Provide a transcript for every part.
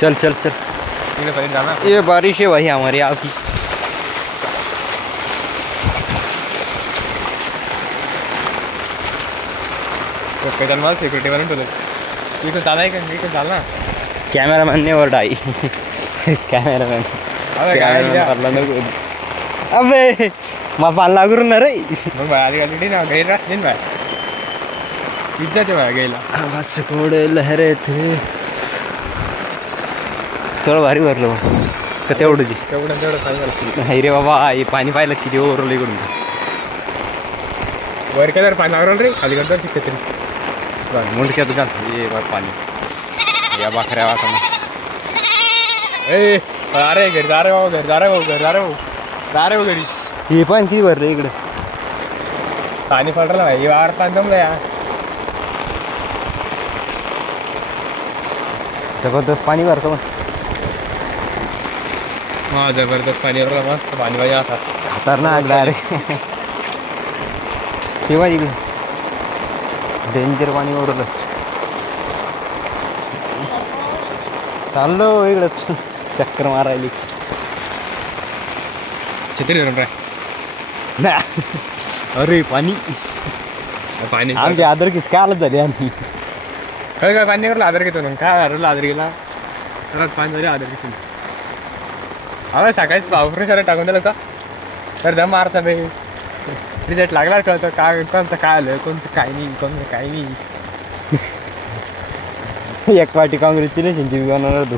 चल चल चल, ये बारिश है भाई हमारे यहाँ की। सिक्युरिटी वाला ठेवलं तू चालाय का मी चाल ना कॅमेरामॅन ने ओरडाई कॅमेरामॅन नको अबे मग पान लागू ना रे मग बाय आधी गाडी ना गैर रास दिन बाय पिझ्झाच्या बाय गेला आवाज कोडे लहरे थे थोडं भारी भरलं का तेवढं तेवढं खाली नाही रे बाबा हे पाणी पाहिलं किती ओरलं इकडून वर काय तर पाणी लागलं रे खाली करतो ती छत्री मुंडक्यात घाल ये बघ पाणी या बाखऱ्या वाटाणा ए अरे घरी जा रे भाऊ घरी जा रे भाऊ घरी हे पण किती भरलं इकडे पाणी पडलं भाई वार पाणी जमलं या जबरदस्त पाणी भरतो मग हा जबरदस्त पाणी भरलं मस्त पाणी पाहिजे आता खतरनाक डायरेक्ट तेव्हा इकडे डेंजर पाणी ओरलं चाललो इकडंच चक्कर मारायली छत्री धरून राय ना अरे पाणी आमची आदर किस काय आलं झाली आम्ही काय पाणी करलं आदर घेतो मग काय हरवलं आदर गेला परत पाणी झाले आदर घेतो आम्हाला सकाळीच पावफरी सर टाकून दिलं का तर दम मारचा बे रिझल्ट लागला कळतं काय कोणचं काय आलं कोणचं काय नाही एक पार्टी कॉंग्रॅच्युलेशनची बी बनवणार तू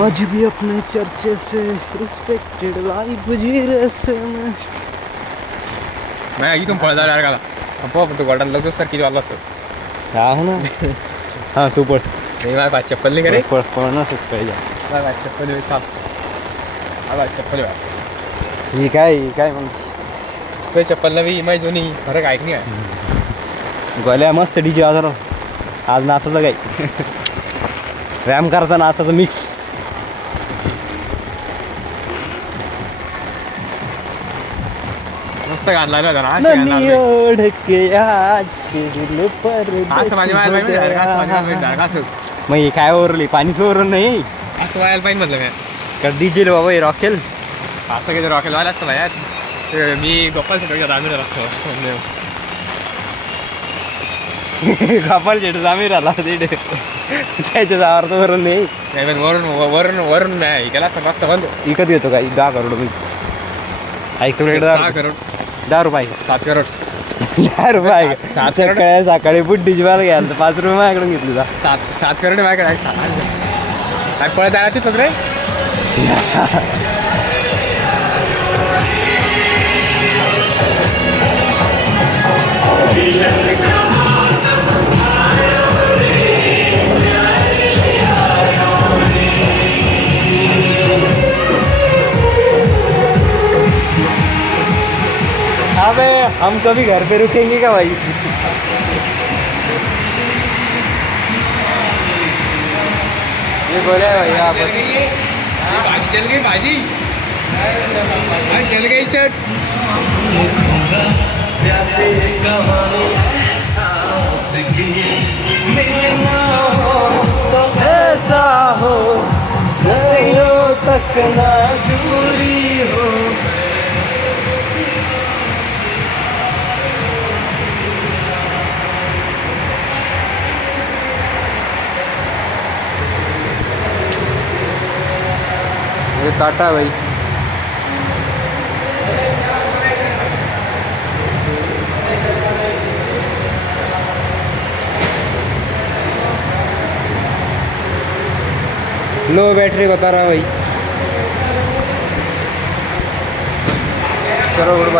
आज भी अपने चर्चे से रिस्पेक्टेड लाइफ जी रस्म नाही इथून पळ झाला अडकाला पण तू गोडाला लगेच सर किती वाजला असतो हा हो ना हां तू पळ नाही माझा चप्पल नाही करे पळ पळ नसत पाहिजे माझा चप्पल चाल माझा चप्पल ही काय मग तुझ्या चप्पल नवी माहिती जुनी फरक ऐक नाही आहे गोल्या मस्त डीजे वाजव आज नाचाचं काय व्यायाम करायचा नाचाचं मिक्स मस्त गाणं लागलं होतं ना असं गाणं लागलं. असं माझ्या वायाला पाहिजे माहिती आहे का? असं माझ्या वायाला पाहिजे का? असं मग हे काय ओरली पाणीच ओरलं नाही असं व्हायला पाहिजे म्हटलं काय का डीजे बाबा हे रॉकेल असं काही रॉकेल व्हायला असतं भाई ते मी गप्पाला आम्ही असं कपाल शेट आम्ही राहिला तिथे त्याच्या जावर तर वरून नाही नाही पण वरून नाही केला असतं मस्त बंद विकत येतो का 10 करोड मी ऐकतो 6 करोड 10 रुपये 7 करोड 10 रुपये 7 करोड सकाळी बुड्डीची बाल घ्याल तर 5 रुपये माझ्याकडून घेतली जा 7 करोड माझ्याकडे काय पळत जायला ते रे अबे हम कभी घर पे रुकेंगे क्या भाई ये बोले भाई यहाँ पर भाजी जल गई भाजी जल गई चट ऐसा हो सदियों तक ना दूरी हो ये टाटा भाई लो बैटरी बता रहा भाई चलो गुड बाय।